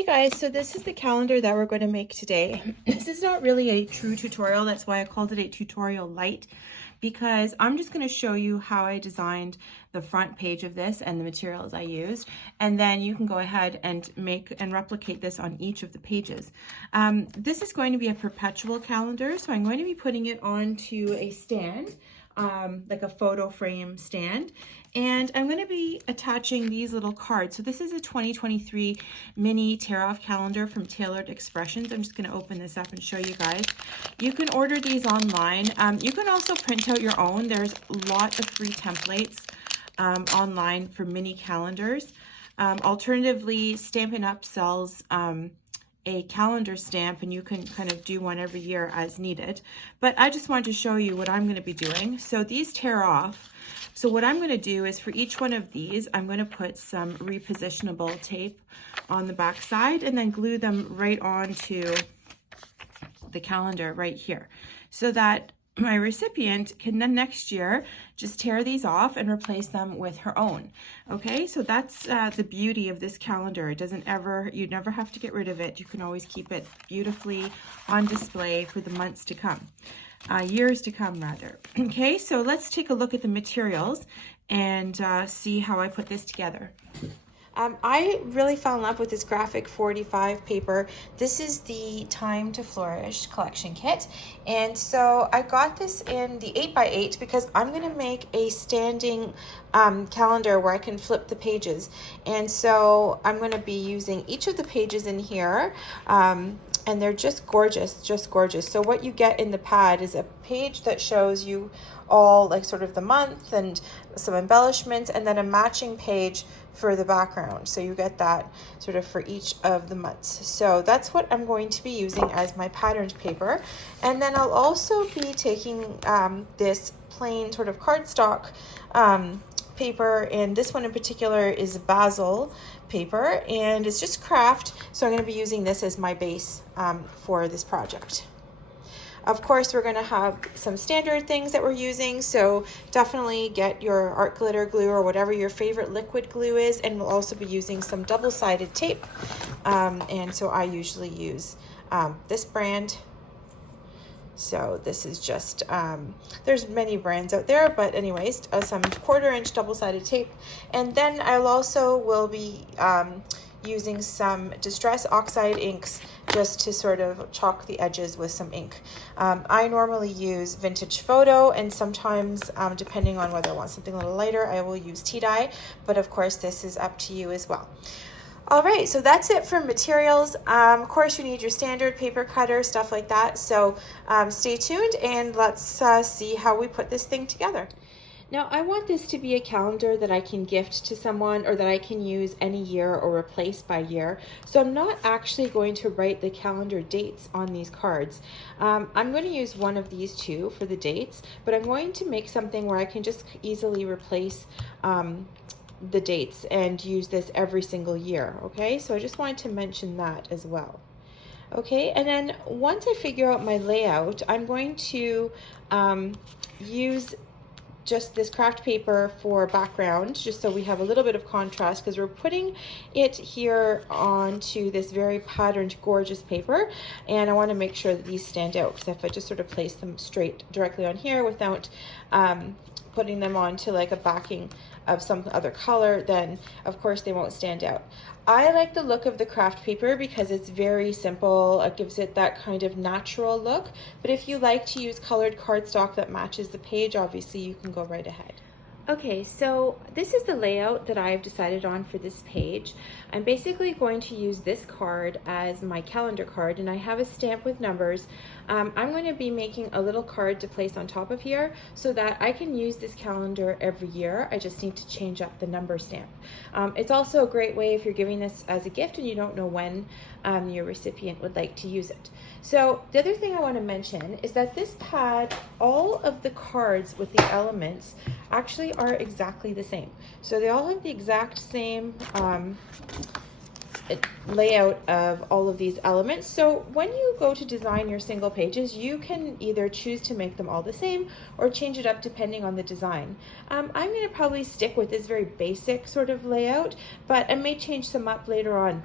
Hey guys, so this is the calendar that we're going to make today. This is not really a true tutorial, that's why I called it a tutorial light, because I'm just going to show you how I designed the front page of this and the materials I used, and then you can go ahead and make and replicate this on each of the pages. This is going to be a perpetual calendar, so I'm going to be putting it onto a stand, like a photo frame stand, and I'm going to be attaching these little cards. So this is a 2023 mini tear-off calendar from Tailored Expressions. I'm just going to open this up and show you guys. You can order these online. You can also print out your own. There's a lot of free templates online for mini calendars. Alternatively, Stampin' Up! Sells a calendar stamp, and you can kind of do one every year as needed. But I just wanted to show you what I'm going to be doing. So these tear off. So what I'm going to do is for each one of these, I'm going to put some repositionable tape on the back side and then glue them right onto the calendar right here, so that my recipient can then next year just tear these off and replace them with her own. Okay, so that's the beauty of this calendar. It doesn't ever, you never have to get rid of it. You can always keep it beautifully on display for the months to come, years to come rather. Okay, so let's take a look at the materials and see how I put this together. I really fell in love with this graphic 45 paper. This is the Time to Flourish collection kit. And so I got this in the 8x8 because I'm going to make a standing calendar where I can flip the pages. And so I'm going to be using each of the pages in here. And they're just gorgeous, just gorgeous. So what you get in the pad is a page that shows you all like sort of the month and some embellishments, and then a matching page for the background. So you get that sort of for each of the months. So that's what I'm going to be using as my patterned paper. And then I'll also be taking this plain sort of cardstock paper, and this one in particular is basil paper, and it's just craft, so I'm going to be using this as my base for this project. Of course, we're going to have some standard things that we're using, so definitely get your art glitter glue or whatever your favorite liquid glue is, and we'll also be using some double-sided tape, and so I usually use this brand. So this is just, there's many brands out there, but anyways, some 1/4-inch double-sided tape. And then I'll also will be using some Distress Oxide inks just to sort of chalk the edges with some ink. I normally use Vintage Photo, and sometimes, depending on whether I want something a little lighter, I will use tea dye, but of course this is up to you as well. All right, so that's it for materials. Of course, you need your standard paper cutter, stuff like that. So stay tuned and let's see how we put this thing together. Now, I want this to be a calendar that I can gift to someone or that I can use any year or replace by year. So I'm not actually going to write the calendar dates on these cards. I'm going to use one of these two for the dates, but I'm going to make something where I can just easily replace the dates and use this every single year. Okay, so I just wanted to mention that as well. Okay, and then once I figure out my layout, I'm going to use just this craft paper for background, just so we have a little bit of contrast, because we're putting it here onto this very patterned, gorgeous paper, and I want to make sure that these stand out, because if I just sort of place them straight directly on here without putting them onto like a backing of some other color, then of course they won't stand out. I like the look of the craft paper because it's very simple. It gives it that kind of natural look, but if you like to use colored cardstock that matches the page, obviously you can go right ahead. Okay, so this is the layout that I've decided on for this page. I'm basically going to use this card as my calendar card, and I have a stamp with numbers. I'm going to be making a little card to place on top of here so that I can use this calendar every year. I just need to change up the number stamp. It's also a great way if you're giving this as a gift and you don't know when your recipient would like to use it. So the other thing I want to mention is that this pad, all of the cards with the elements actually are exactly the same. So they all have the exact same layout of all of these elements. So when you go to design your single pages, you can either choose to make them all the same or change it up depending on the design. I'm going to probably stick with this very basic sort of layout, but I may change some up later on.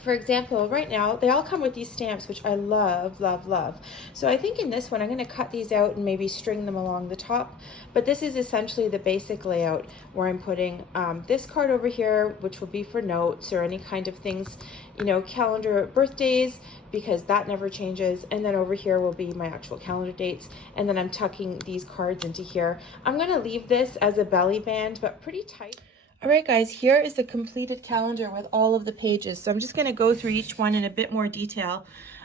for example, right now, they all come with these stamps, which I love, love, love. So I think in this one, I'm going to cut these out and maybe string them along the top. But this is essentially the basic layout where I'm putting this card over here, which will be for notes or any kind of things, you know, calendar birthdays, because that never changes. And then over here will be my actual calendar dates. And then I'm tucking these cards into here. I'm going to leave this as a belly band, but pretty tight. All right, guys, here is the completed calendar with all of the pages. So I'm just going to go through each one in a bit more detail.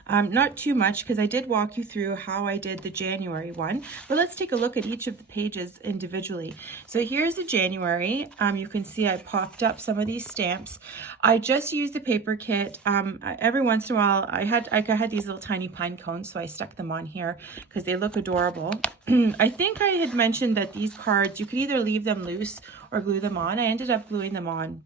Not too much, because I did walk you through how I did the January one, but let's take a look at each of the pages individually. So here's the January. You can see I popped up some of these stamps. I just used the paper kit. Every once in a while, I had these little tiny pine cones, so I stuck them on here because they look adorable. I think I had mentioned that these cards, you could either leave them loose or glue them on. I ended up gluing them on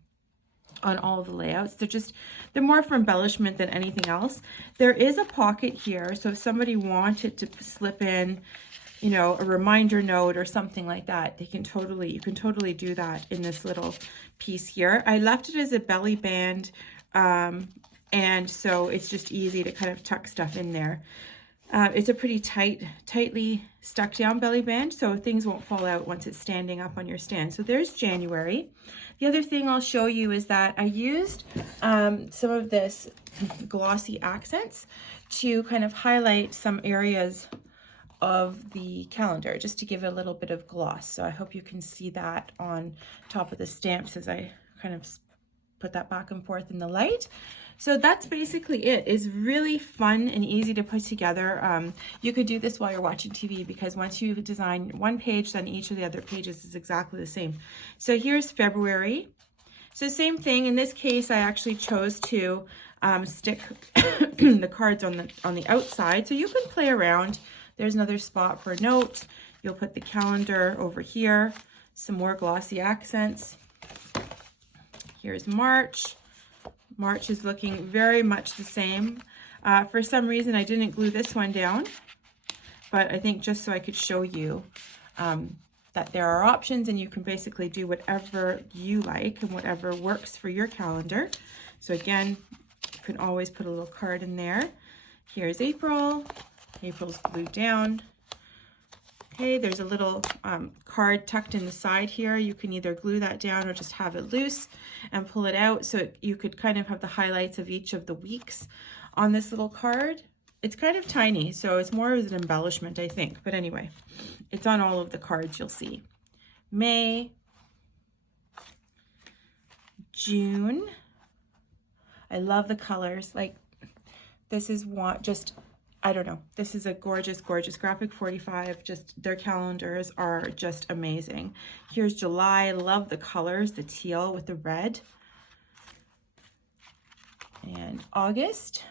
all of the layouts. They're more for embellishment than anything else. There is a pocket here, so if somebody wanted to slip in, you know, a reminder note or something like that, you can totally do that in this little piece here. I left it as a belly band, and so it's just easy to kind of tuck stuff in there. It's a pretty tightly stuck down belly band, so things won't fall out once it's standing up on your stand. So there's January. The other thing I'll show you is that I used some of this glossy accents to kind of highlight some areas of the calendar, just to give it a little bit of gloss. So I hope you can see that on top of the stamps as I kind of put that back and forth in the light. So that's basically it. It's really fun and easy to put together. You could do this while you're watching TV, because once you design one page, then each of the other pages is exactly the same. So here's February. So same thing. In this case, I actually chose to stick the cards on the outside. So you can play around. There's another spot for a note. You'll put the calendar over here. Some more glossy accents. Here's March. March is looking very much the same. For some reason, I didn't glue this one down, but I think just so I could show you that there are options, and you can basically do whatever you like and whatever works for your calendar. So again, you can always put a little card in there. Here's April. April's glued down. Okay, there's a little card tucked in the side here. You can either glue that down or just have it loose and pull it out, so you could kind of have the highlights of each of the weeks on this little card. It's kind of tiny, so it's more as an embellishment, I think. But anyway, it's on all of the cards you'll see. May, June. I love the colors. Like, this is I don't know. This is a gorgeous, gorgeous graphic 45. Just their calendars are just amazing. Here's July. I love the colors, the teal with the red. And August,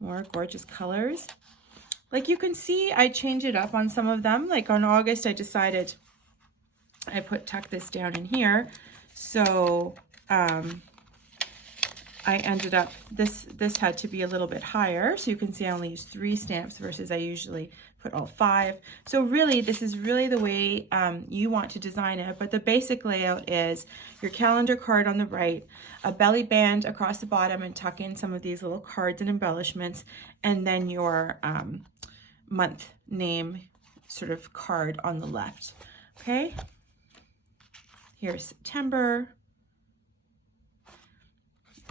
more gorgeous colors. Like you can see, I change it up on some of them. Like on August, I decided tuck this down in here. So, I ended up, this had to be a little bit higher. So you can see I only used 3 stamps versus I usually put all 5. So really, this is really the way you want to design it. But the basic layout is your calendar card on the right, a belly band across the bottom, and tuck in some of these little cards and embellishments, and then your month name sort of card on the left. Okay, here's September.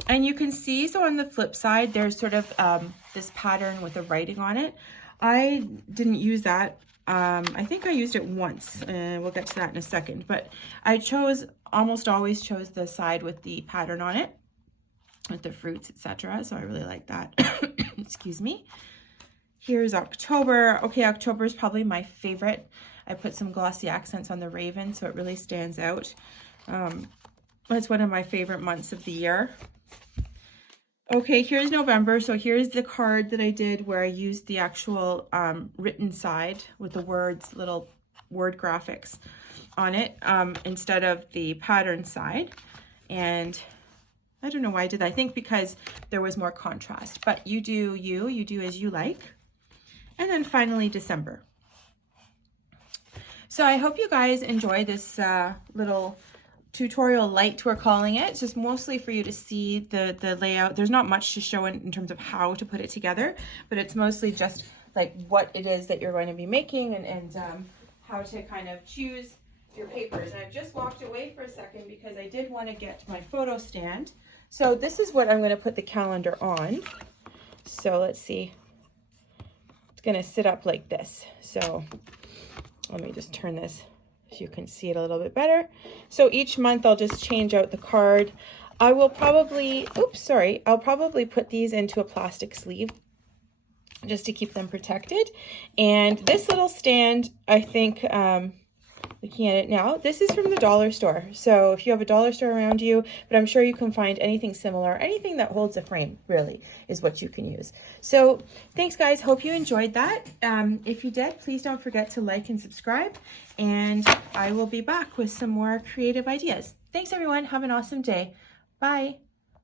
And you can see, so on the flip side, there's sort of this pattern with the writing on it. I didn't use that. I think I used it once, and we'll get to that in a second. But I almost always chose the side with the pattern on it, with the fruits, etc. So I really like that. Excuse me. Here's October. Okay, October is probably my favorite. I put some glossy accents on the raven, so it really stands out. It's one of my favorite months of the year. Okay, here's November. So here's the card that I did where I used the actual written side with the words, little word graphics on it, instead of the pattern side. And I don't know why I did that. I think because there was more contrast, but you do as you like. And then finally, December. So I hope you guys enjoy this little tutorial light, we're calling it. It's just mostly for you to see the layout. There's not much to show in terms of how to put it together, but it's mostly just like what it is that you're going to be making and how to kind of choose your papers. And I've just walked away for a second because I did want to get my photo stand. So this is what I'm going to put the calendar on. So let's see. It's going to sit up like this. So let me just turn this so you can see it a little bit better. So each month I'll just change out the card. I will probably, I'll probably put these into a plastic sleeve just to keep them protected. And this little stand, I think, looking at it now, this is from the dollar store. So if you have a dollar store around you, but I'm sure you can find anything similar, anything that holds a frame really is what you can use. So thanks guys, hope you enjoyed that. If you did, please don't forget to like and subscribe, and I will be back with some more creative ideas. Thanks everyone, have an awesome day. Bye.